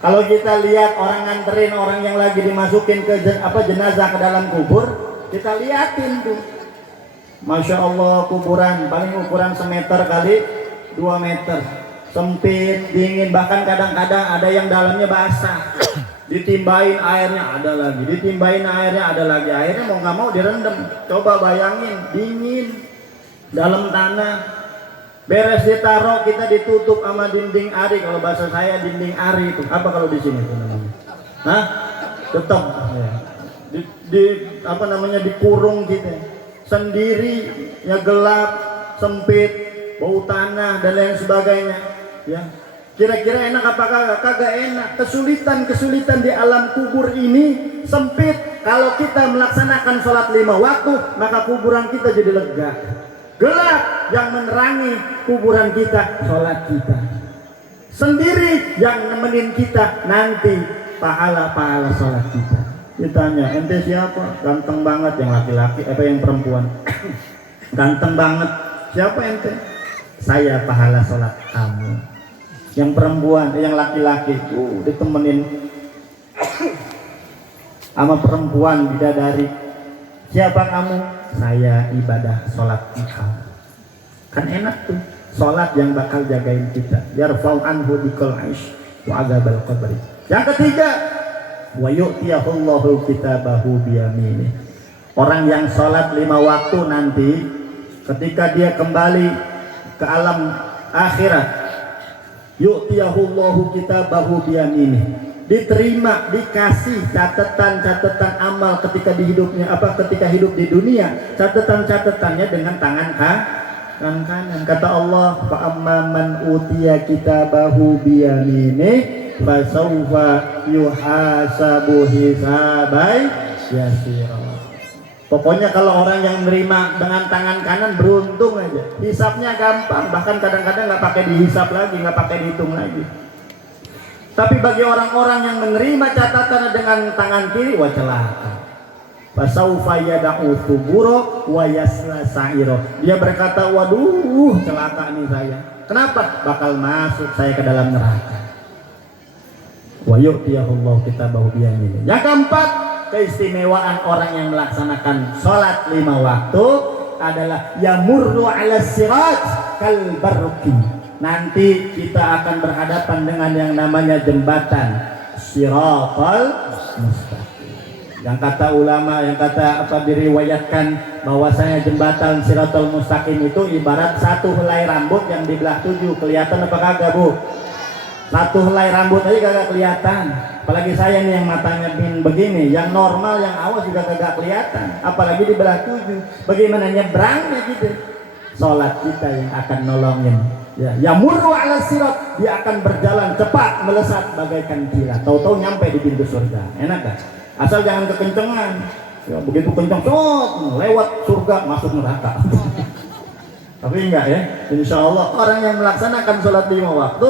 Kalau kita lihat orang nganterin orang yang lagi dimasukin ke jenazah ke dalam kubur, kita liatin tuh. Masya Allah, kuburan paling ukuran 1 meter kali 2 meter, sempit, dingin, bahkan kadang-kadang ada yang dalamnya basah. Ditimbain airnya ada lagi, ditimbain airnya ada lagi, airnya mau nggak mau direndam. Coba bayangin, dingin, dalam tanah. Beres ditaruh, kita ditutup sama dinding ari. Kalau bahasa saya dinding ari itu apa kalau di sini itu namanya? Hah? Tetap ya. Dikurung gitu. Sendiri, ya gelap, sempit, bau tanah dan lain sebagainya. Ya. Kira-kira enak apa kagak? Kagak enak. Kesulitan-kesulitan di alam kubur ini sempit. Kalau kita melaksanakan sholat 5 waktu, maka kuburan kita jadi lega. Gelap yang menerangi kuburan kita, sholat kita. Sendiri yang nemenin kita nanti pahala-pahala sholat kita. Ditanya, ente siapa? Ganteng banget, yang laki-laki apa yang perempuan? Ganteng banget. Siapa ente? Saya pahala sholat kamu. Yang perempuan, yang laki-laki, ditemenin sama perempuan bidadari. Siapa kamu? Saya ibadah sholat engkau. Kan enak tuh, sholat yang bakal jagain kita. Yarfau anhu bikol aish wa agabal qabri. Yang ketiga, wa yu'tiyahullahu kitabahu biyaminih. Orang yang sholat 5 waktu nanti, ketika dia kembali ke alam akhirat, yu'tiyahullahu kitabahu biyaminih. Diterima, dikasih catatan-catatan amal ketika di hidupnya, ketika hidup di dunia, catatan-catatannya dengan tangan kanan. Kata Allah, fa amman utiya kitabahu biyaminih fasawfa yuhasabu hisabai yasira. Pokoknya kalau orang yang menerima dengan tangan kanan beruntung aja, hisapnya gampang, bahkan kadang-kadang nggak pakai dihisap lagi, nggak pakai dihitung lagi. Tapi bagi orang-orang yang menerima catatan dengan tangan kiri, wah celaka. Fasaufa yada'u thuburo wa yasla sa'iro. Dia berkata, waduh celaka nih saya. Kenapa? Bakal masuk saya ke dalam neraka. Wa yu'tiyahullahu kitabahu biyaminih. Yang keempat, keistimewaan orang yang melaksanakan sholat 5 waktu adalah yamurru ala sirat kal barqi. Nanti kita akan berhadapan dengan yang namanya jembatan Shiratal Mustaqim. Yang kata ulama, yang kata diriwayatkan bahwasanya jembatan Shiratal Mustaqim itu ibarat satu helai rambut yang dibelah 7. Kelihatan apa kagak, Bu? Satu helai rambut aja kagak kelihatan. Apalagi saya nih yang matanya begini, yang normal, yang awas juga kagak kelihatan. Apalagi dibelah 7. Bagaimana nyebrangnya gitu? Sholat kita yang akan nolongin. Ya murru ala sirat, dia akan berjalan cepat melesat bagaikan kilat. Tahu-tahu nyampe di pintu surga. Enak gak? Asal jangan kekencengan. Ya, begitu kencang, lewat surga masuk neraka. Tapi enggak ya, insya Allah orang yang melaksanakan sholat 5 waktu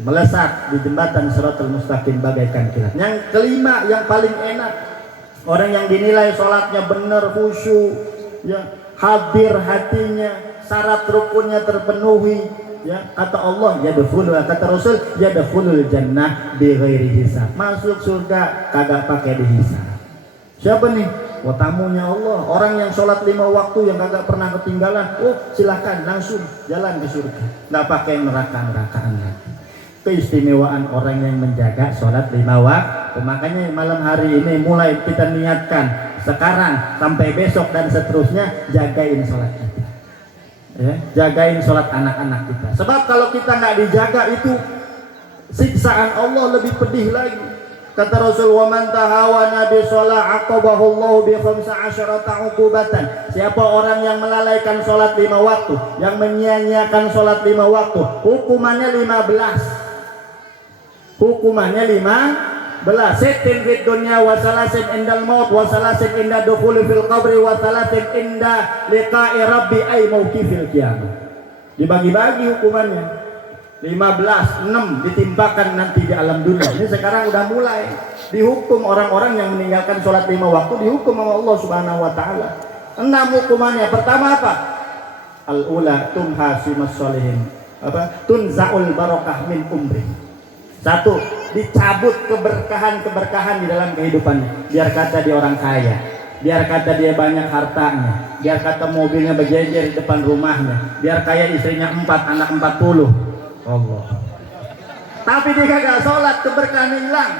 melesat di jembatan Shiratal Mustaqim bagaikan kilat. Yang kelima yang paling enak, orang yang dinilai sholatnya benar, khusyuk, ya, hadir hatinya, syarat rukunnya terpenuhi, ya, kata Allah, kata Rasul, yadkhulul jannah bighairi hisab, masuk surga kagak pakai dihisab. Siapa nih? Oh, tamunya Allah, orang yang sholat 5 waktu yang kagak pernah ketinggalan. Oh, silakan langsung jalan ke surga, nggak pakai neraka-nerakaan lagi. Keistimewaan orang yang menjaga sholat 5 waktu. Makanya malam hari ini mulai kita niatkan sekarang sampai besok dan seterusnya, jagain sholat kita, ya, jagain sholat anak-anak kita. Sebab kalau kita nggak dijaga itu siksaan Allah lebih pedih lagi. Kata Rasul, wa man tahawana bi shalah aqabahu Allah bi 15 uqubatan. Siapa orang yang melalaikan sholat 5 waktu, yang menyia-nyiakan sholat 5 waktu, hukumannya 15. Hukumannya 15. Sitin fid dunya wa salasin indal maut wa salasin inda dukhuli fil qabri wa salasin inda liqa'i rabbi ay mauqifil qiyamah. Dibagi-bagi hukumannya. 15, 6 ditimpakan nanti di alam dunia. Ini sekarang udah mulai dihukum orang-orang yang meninggalkan sholat 5 waktu, dihukum sama Allah Subhanahu wa taala. 6 hukumannya. Pertama apa? Al-ula tumha simas sholihin. Tunzaul barokah min umri. 1, dicabut keberkahan-keberkahan di dalam kehidupannya. Biar kata dia orang kaya, biar kata dia banyak hartanya, biar kata mobilnya berjejer di depan rumahnya, biar kaya istrinya 4, anak 40. Allah. Tapi dia gak sholat, keberkahan hilang.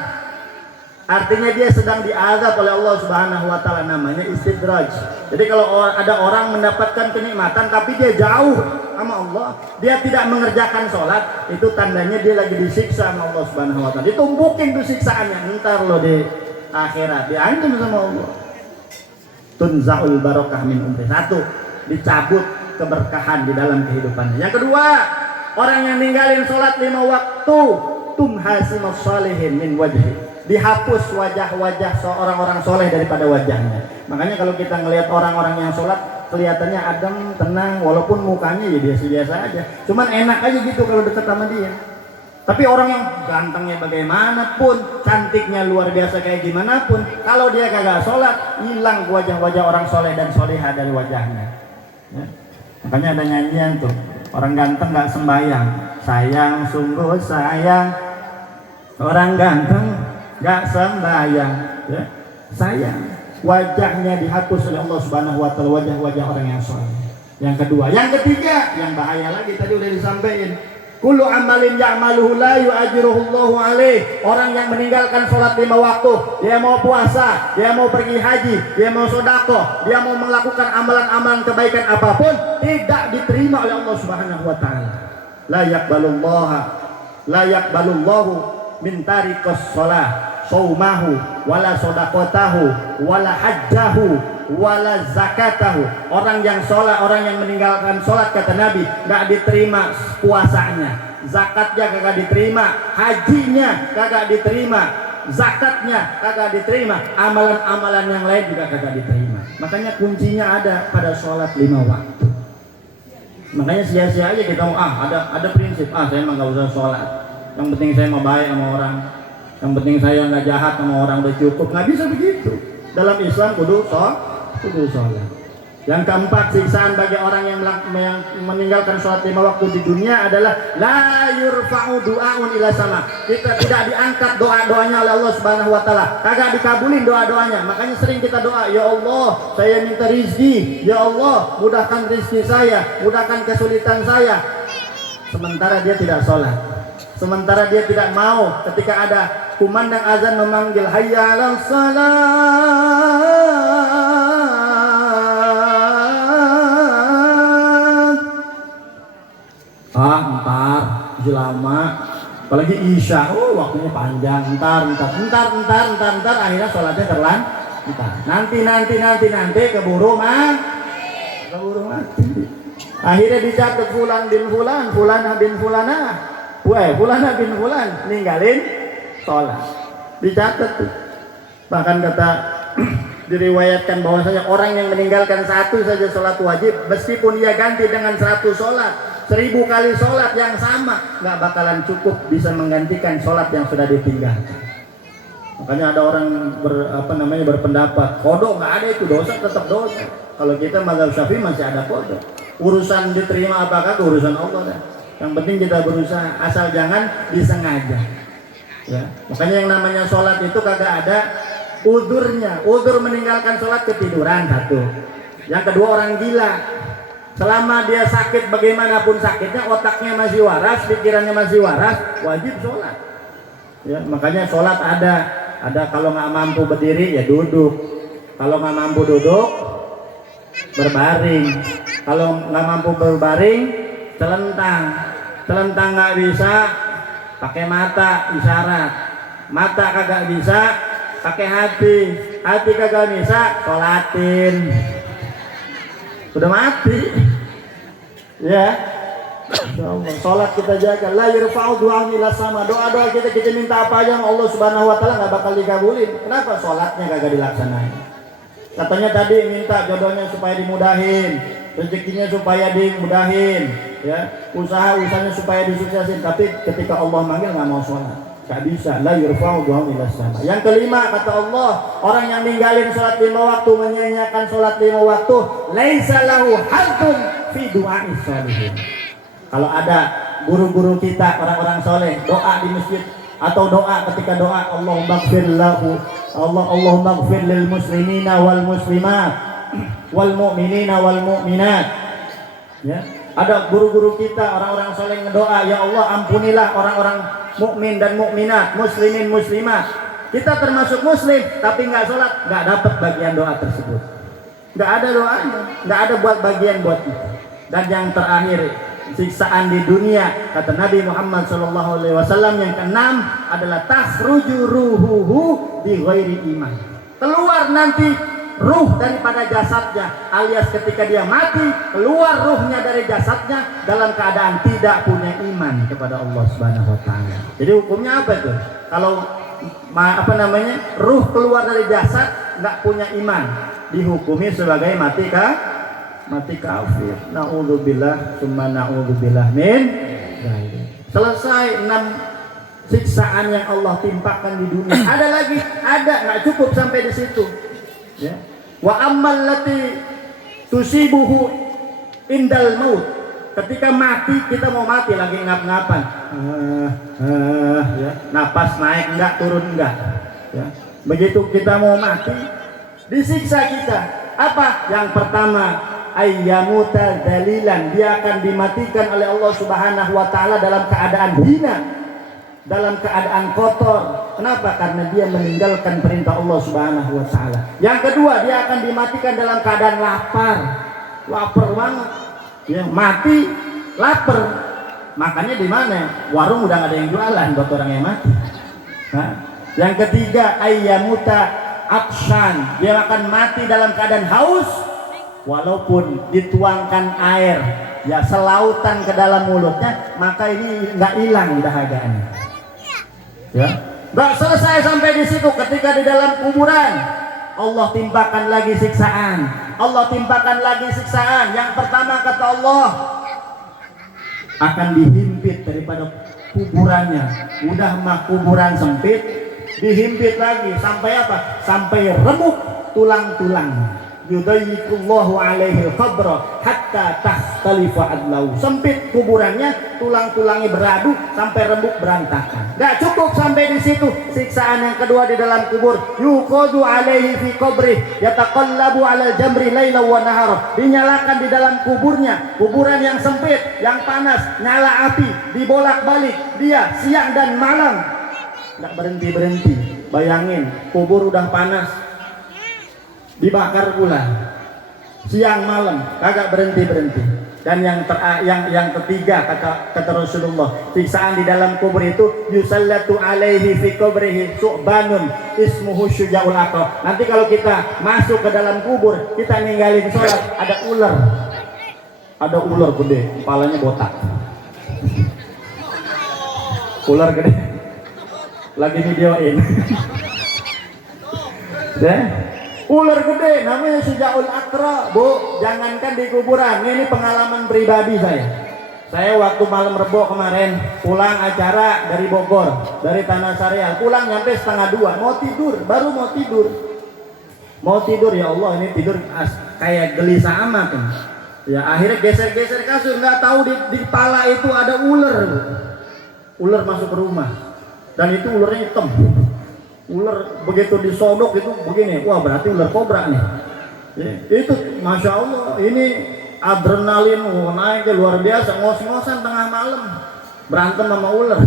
Artinya dia sedang diazab oleh Allah Subhanahu wa taala, namanya istidraj. Jadi kalau ada orang mendapatkan kenikmatan tapi dia jauh sama Allah, dia tidak mengerjakan sholat, itu tandanya dia lagi disiksa sama Allah Subhanahu wa taala. Ditumpukin tuh siksaannya, ntar lo di akhirat diancam sama Allah. Tunzaul barokah min umri. 1, dicabut keberkahan di dalam kehidupannya. Yang kedua, orang yang ninggalin sholat 5 waktu, tumhasimus sholihin min wajhi, dihapus wajah-wajah orang-orang soleh daripada wajahnya. Makanya kalau kita ngelihat orang-orang yang sholat kelihatannya adem, tenang, walaupun mukanya ya biasa-biasa aja, cuman enak aja gitu kalau dekat sama dia. Tapi orang yang gantengnya bagaimanapun, cantiknya luar biasa kayak gimana pun, kalau dia kagak sholat, hilang wajah-wajah orang soleh dan soleha dari wajahnya, ya. Makanya ada nyanyian tuh, orang ganteng gak sembahyang, sayang sungguh sayang, orang ganteng gak sembahyang, ya. Sayang, wajahnya dihapus oleh Allah Subhanahu wa taala, wajah-wajah orang yang soleh. Yang kedua, yang ketiga, yang bahaya lagi tadi udah disampaikan. Kullu amalin ya'maluhu la yu'ajiruhu Allahu alaih. Orang yang meninggalkan sholat 5 waktu, dia mau puasa, dia mau pergi haji, dia mau sedekah, dia mau melakukan amalan-amalan kebaikan apapun, tidak diterima oleh Allah Subhanahu wa taala. La yaqbalullahu min tariqas shalah saumahu wala shadaqatahu wala hajjahu wala zakatahu. Orang yang sholat, orang yang meninggalkan sholat, kata Nabi, gak diterima puasanya, zakatnya kagak diterima, hajinya kagak diterima, zakatnya kagak diterima, amalan-amalan yang lain juga kagak diterima. Makanya kuncinya ada pada sholat 5 waktu. Makanya sia-sia aja kita ada prinsip, saya emang gak usah sholat, yang penting saya mau baik sama orang, yang penting saya nggak jahat sama orang, udah cukup. Nggak bisa begitu. Dalam Islam kudu sholat. Yang keempat, siksaan bagi orang yang meninggalkan sholat 5 waktu di dunia adalah la yurfa'u du'aun ila sama. Kita tidak diangkat doa-doanya oleh Allah Subhanahu wa taala. Kagak dikabulin doa-doanya. Makanya sering kita doa, ya Allah, saya minta rizki, ya Allah, mudahkan rizki saya, mudahkan kesulitan saya. Sementara dia tidak sholat. Sementara dia tidak mau ketika ada kumandang azan memanggil hayya 'alas salat. Ntar lama, apalagi isya, waktunya panjang, ntar akhirnya sholatnya terlantar. Nanti keburu mati. Akhirnya dicatat fulanah bin fulan ninggalin sholat, dicatat tuh. Bahkan kata diriwayatkan bahwasanya orang yang meninggalkan satu saja sholat wajib, meskipun dia ganti dengan 100 sholat, 1000 kali sholat yang sama, nggak bakalan cukup bisa menggantikan sholat yang sudah ditinggalkan. Makanya ada orang berpendapat kodok nggak ada, itu dosa tetap dosa. Kalau kita mazhab Syafi'i masih ada kodok. Urusan diterima apakah urusan Allah dah. Yang penting kita berusaha, asal jangan disengaja. Ya, makanya yang namanya sholat itu kagak ada udurnya. Udur meninggalkan sholat ketiduran satu. Yang kedua orang gila. Selama dia sakit bagaimanapun sakitnya, otaknya masih waras, pikirannya masih waras, wajib sholat. Ya, makanya sholat ada kalau nggak mampu berdiri ya duduk. Kalau nggak mampu duduk berbaring. Kalau nggak mampu berbaring celentang. Celentang nggak bisa pakai mata isyarat, mata kagak bisa pakai hati, hati kagak bisa sholatin, udah mati ya. Sholat kita jaga, la yurfa'u du'a ila sama, doa kita minta apa aja Allah Subhanahu wa taala nggak bakal dikabulin. Kenapa? Sholatnya kagak dilaksanain. Katanya tadi minta jodohnya supaya dimudahin, rezekinya supaya dimudahin, ya, usahanya supaya disuksesin, tapi ketika Allah manggil nggak mau sholat, nggak bisa. La yurfa'u du'a ila sama. Yang kelima kata Allah, orang yang ninggalin sholat 5 waktu, menyanyiakan sholat 5 waktu, laisa lahu haddun fi du'a'is sholihin. Kalau ada guru-guru kita orang-orang soleh doa di masjid atau doa ketika doa Allahumma ighfir lahu, Allahumma ighfir lil muslimina wal muslimat wal mu'minina wal mu'minat, ya, ada guru-guru kita orang-orang soleh ngedoa, ya Allah ampunilah orang-orang mukmin dan mukminat, muslimin muslimat. Kita termasuk muslim tapi nggak sholat, nggak dapat bagian doa tersebut, nggak ada doanya, nggak ada buat bagian buat kita. Dan yang terakhir siksaan di dunia, kata Nabi Muhammad SAW, yang keenam adalah takhruju ruhuhu bi ghairi iman. Keluar nanti ruh daripada jasadnya, alias ketika dia mati keluar ruhnya dari jasadnya dalam keadaan tidak punya iman kepada Allah Subhanahu wa taala. Jadi hukumnya apa itu? Kalau ruh keluar dari jasad nggak punya iman, dihukumi sebagai mati kafir. Na'udzubillah summa na'udzubillah min dzalik. Selesai 6 siksaan yang Allah timpakan di dunia. Ada lagi, nggak cukup sampai di situ. Ya. Wa ammal lati tusibuhu indal maut. Ketika mati, kita mau mati lagi ngap-ngapan. Ya. Napas naik enggak, turun enggak. Ya. Begitu kita mau mati, disiksa kita. Apa? Yang pertama, ayyamuta dalilan, dia akan dimatikan oleh Allah Subhanahu wa taala dalam keadaan hina, dalam keadaan kotor. Kenapa? Karena dia meninggalkan perintah Allah Subhanahu wa taala. Yang kedua, dia akan dimatikan dalam keadaan lapar banget. Ya, mati lapar. Makanya di mana? Warung udah nggak ada yang jualan buat orang yang mati. Nah, yang ketiga, ayyamuta atshan, dia akan mati dalam keadaan haus. Walaupun dituangkan air ya selautan ke dalam mulutnya, maka ini nggak hilang dahagaannya. Ya, nggak selesai sampai di situ. Ketika di dalam kuburan, Allah timpakan lagi siksaan. Yang pertama kata Allah, akan dihimpit daripada kuburannya. Udah mah kuburan sempit, dihimpit lagi sampai apa? Sampai remuk tulang-tulang. Yudayyikullahu alaihi al-qabra hatta takhtalifa adlau. Sempit kuburannya, tulang-tulangnya beradu sampai rembuk berantakan. Gak cukup sampai di situ. Siksaan yang kedua di dalam kubur, yuqadu alaihi fi qabri yataqallabu ala jamri laila wa nahar. Dinyalakan di dalam kuburnya, kuburan yang sempit, yang panas, nyala api, dibolak-balik dia siang dan malam. Gak berhenti-berhenti. Bayangin, kubur udah panas, dibakar pula siang malam, kagak berhenti. Dan yang ketiga kata Rasulullah, siksaan di dalam kubur itu yusallatu alaihi fi qabrihi su'banun ismuhu syuja'ul aqrab. Nanti kalau kita masuk ke dalam kubur, kita ninggalin sholat, ada ular gede, kepalanya botak. Ular gede lagi videoin. Ya, Ular gede namanya Syujaul Aqra, Bu. Jangankan di kuburan. Ini pengalaman pribadi saya. Saya waktu malam Rebo kemarin pulang acara dari Bogor, dari Tanah Sareal, pulang nyampe 1:30, mau tidur, baru mau tidur. Mau tidur, ya Allah, ini tidur kayak gelisah amat. Ya akhirnya geser-geser kasur, nggak tahu di kepala itu ada ular, Bu. Ular masuk ke rumah. Dan itu ularnya hitam. Ular begitu disodok itu begini, wah berarti ular kobra nih. Ya, itu Masya Allah, ini adrenalin naik luar biasa, ngos-ngosan tengah malam berantem sama ular.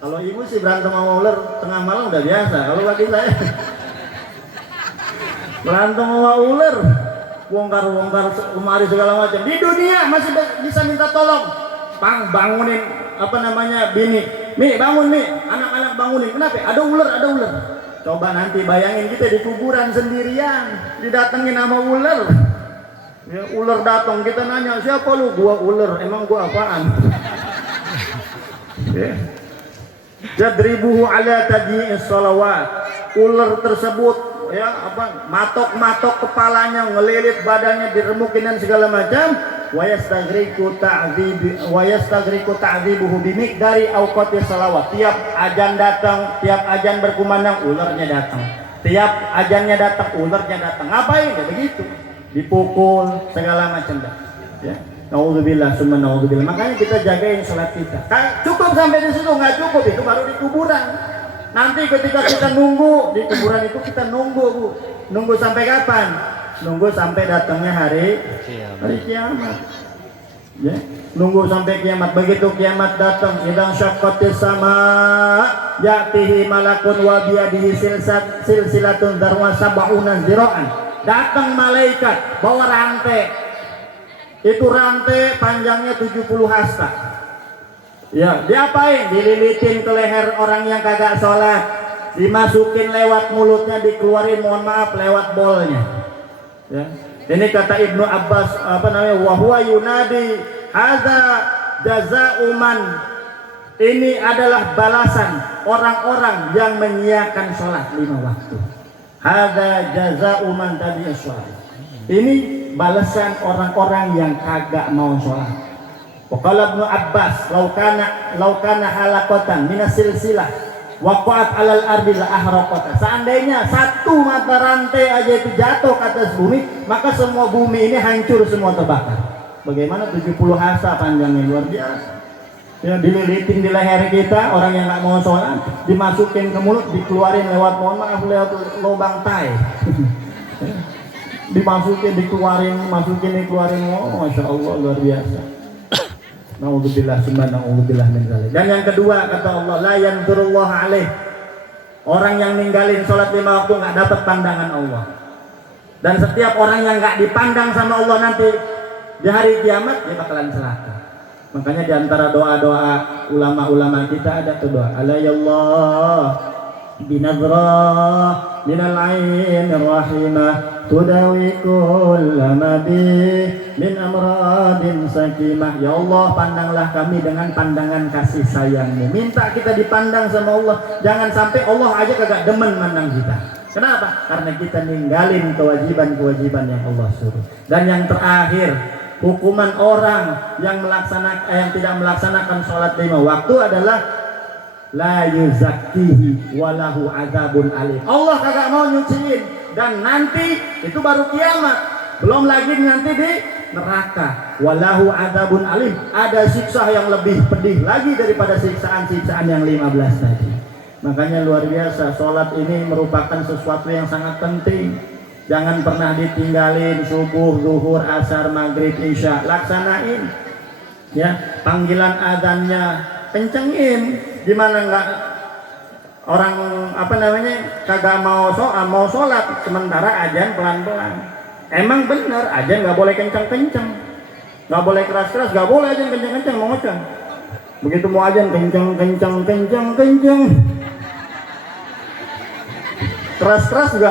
Kalau ibu sih berantem sama ular tengah malam udah biasa, kalau bagi saya berantem sama ular, bongkar-bongkar lemari segala macam. Di dunia masih bisa minta tolong, bangunin bini, Mi bangun Mi, anak-anak bangunin. Kenapa? Ada ular, ada ular. Coba nanti bayangin kita di kuburan sendirian, didatengin sama ular. Ya, ular datang, kita nanya, siapa lu? Gua ular, emang gua apaan? Ya. Jadribuhu ala tadyi'is salawat. Ular tersebut matok-matok kepalanya, ngelilit badannya, diremukin dan segala macam. Wa yastagriqu ta'dzibuhu bimiqdari awqatis salawat. Tiap azan datang, tiap azan berkumandang, ularnya datang. Tiap azannya datang, ularnya datang. Ngapain? Ya begitu. Dipukul segala macam dah. Ya. Nauzubillah summa nauzubillah. Makanya kita jagain salat kita. Cukup sampai di situ, nggak cukup itu baru di kuburan. Nanti ketika kita nunggu di kuburan itu kita nunggu, Bu. Nunggu sampai kapan? Nunggu sampai datangnya hari kiamat. Ya, nunggu sampai kiamat. Begitu kiamat datang, idang syaqqatis sama ya'tihi malakun wa biyadihi silsilatun darwa sab'una zira'an. Datang malaikat bawa rantai. Itu rantai panjangnya 70 hasta. Ya, diapain? Dililitin ke leher orang yang kagak sholat, dimasukin lewat mulutnya, dikeluarin mohon maaf lewat bolnya. Ya. Ini kata Ibnu Abbas wa huwa yunadi hadza jazaa'u man. Ini adalah balasan orang-orang yang menyiapkan sholat 5 waktu. Hadza jazaa'u man tabi'a sholat. Ini balasan orang-orang yang kagak mau sholat. Waqala Ibnu Abbas law kana halaqatan minas silsilah waqa'at alal ardi la ahraqat. Seandainya satu mata rantai aja itu jatuh ke atas bumi, maka semua bumi ini hancur, semua terbakar. Bagaimana 70 hasta panjangnya, luar biasa. Ya, dililitin di leher kita, orang yang nggak mau sholat, dimasukin ke mulut, dikeluarin lewat mohon maaf lewat lubang tai. Dimasukin, dikeluarin, dikeluarin. Oh, Masya Allah, luar biasa. Nauzubillah summa nauzubillah min dzalik. Dan yang kedua kata Allah, la yanzurullah alaih. Orang yang ninggalin sholat 5 waktu nggak dapat pandangan Allah. Dan setiap orang yang nggak dipandang sama Allah nanti di hari kiamat dia bakalan celaka. Makanya di antara doa-doa ulama-ulama kita ada tuh doa, alayallah binadra minal ain rahimah tudawi kullamadi min amradin sakimah. Ya Allah, pandanglah kami dengan pandangan kasih sayangmu. Minta kita dipandang sama Allah. Jangan sampai Allah aja kagak demen mandang kita. Kenapa? Karena kita ninggalin kewajiban-kewajiban yang Allah suruh. Dan yang terakhir, hukuman orang yang tidak melaksanakan sholat 5 waktu adalah la yuzakkihi walahu azabun alim. Allah kagak mau nyuciin, dan nanti itu baru kiamat, belum lagi nanti di neraka. Walahu azabun alim, ada siksa yang lebih pedih lagi daripada siksaan-siksaan yang 15 tadi. Makanya luar biasa, sholat ini merupakan sesuatu yang sangat penting. Jangan pernah ditinggalin. Subuh, zuhur, asar, maghrib, isya, laksanain. Ya, panggilan azannya kencengin. Gimana nggak orang kagak mau sholat sementara azan pelan-pelan. Emang bener azan nggak boleh kencang-kencang, nggak boleh keras-keras, nggak boleh azan kencang-kencang, mau ngoceh. Begitu mau azan kencang-kencang, keras-keras juga